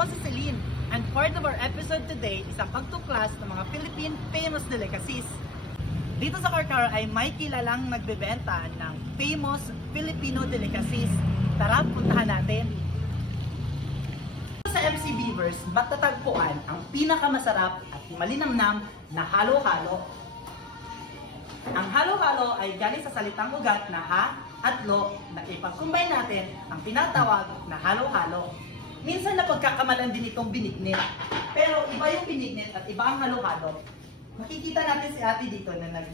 Ako si Celine, and part of our episode today is ang pagtuklas ng mga Philippine famous delicacies. Dito sa Karkar ay may kilalang nagbebenta ng famous Filipino delicacies. Tara, puntahan natin! Sa MC Beavers, matatagpuan ang pinakamasarap at malinamnam na halo-halo. Ang halo-halo ay galing sa salitang ugat na ha at lo na ipag-combine natin ang tinatawag na halo-halo. Minsan napagkakamalan din itong binignit. Pero iba yung binignit at iba ang halo-halo. Makikita natin si ate dito na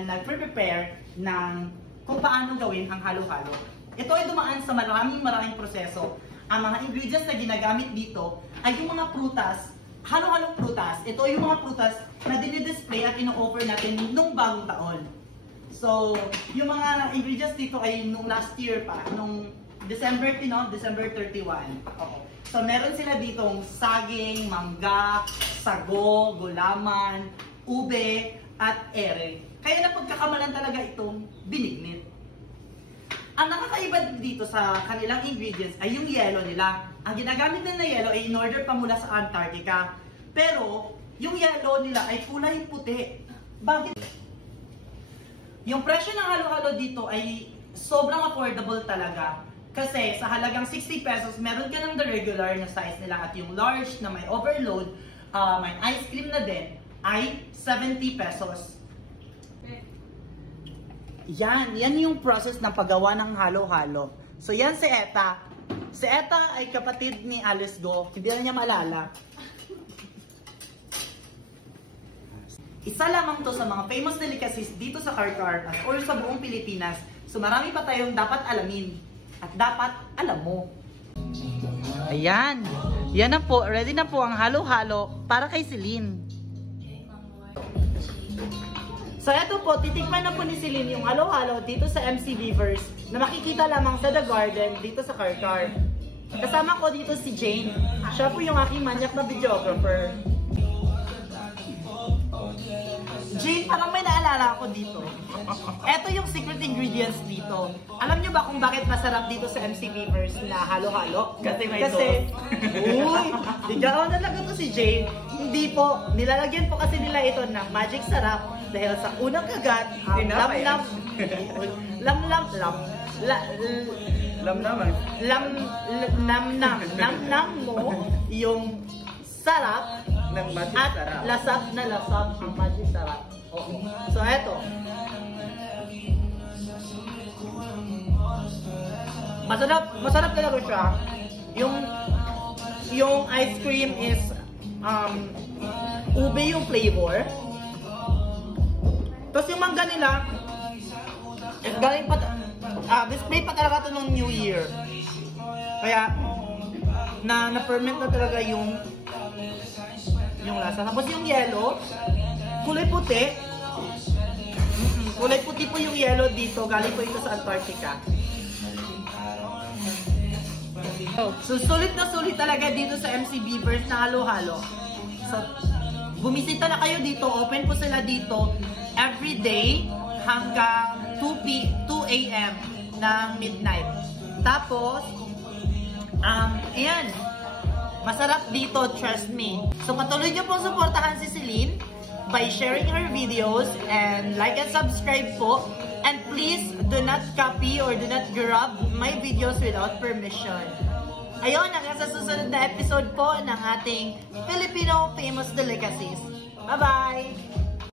nag-prepare ng kung paano gawin ang halo-halo. Ito ay dumaan sa maraming proseso. Ang mga ingredients na ginagamit dito ay yung mga prutas, halo-halong prutas. Ito ay yung mga prutas na dinidisplay at ino-offer natin nung bagong taon. So, yung mga ingredients dito ay nung last year pa, nung December 31. Okay. So, meron sila ditong saging, mangga, sago, gulaman, ube, at ere. Kaya napagkakamalan talaga itong binignit. Ang nakakaiba dito sa kanilang ingredients ay yung yelo nila. Ang ginagamit nila na yelo ay in-order pa mula sa Antarctica. Pero, yung yelo nila ay kulay puti. Bakit? Yung presyo ng halo-halo dito ay sobrang affordable talaga. Kasi sa halagang 60 pesos, meron ka ng the regular na size nila at yung large na may overload, may ice cream na din, ay 70 pesos. Yan yung process ng paggawa ng halo-halo. So yan si Eta. Si Eta ay kapatid ni Alice Go. Hindi na niya maalala. Isa lamang to sa mga famous delicacies dito sa Karkar or sa buong Pilipinas. So marami pa tayong dapat alamin. At dapat alam mo. Ayan. Yan na po. Ready na po ang halo-halo para kay Celine. So eto po, titikman na po ni Celine yung halo-halo dito sa MC Beavers na makikita lamang sa The Garden dito sa Karkar. Kasama ko dito si Jane. Siya po yung aking manyak na videographer. Jane, parang may naalala ako dito. Eto yung secret ingredients dito. Alam nyo ba kung bakit masarap dito sa MC Beavers na halo-halo? Kasi may sauce. Uy, digaw na lang ito si Jane. Hindi po, nilalagyan po kasi nila ito ng magic sarap dahil sa unang kagat, lam mo yung sarap ng magic at sarap. lasap na lasap ang magic sarap. Okay. So eto. Masarap talaga siya. Yung ice cream is ube yung flavor. Tapos yung mangga nila is galing pa display pa talaga to ng New Year. Kaya na-ferment na talaga yung lasa. Tapos yung yellow, kulay puti. Kulay puti po yung yellow dito. Galing po ito sa Antarctica. So, sulit na sulit talaga dito sa MC Beavers na halo-halo. So, bumisita na kayo dito. Open po sila dito every day hanggang 2 a.m. ng midnight. Tapos, ayan. Masarap dito, trust me. So, patuloy nyo po supportahan si Celine by sharing her videos and like and subscribe po. And please, do not copy or do not grab my videos without permission. Ayun, hanggang sa susunod na episode po ng ating Filipino Famous Delicacies. Bye-bye!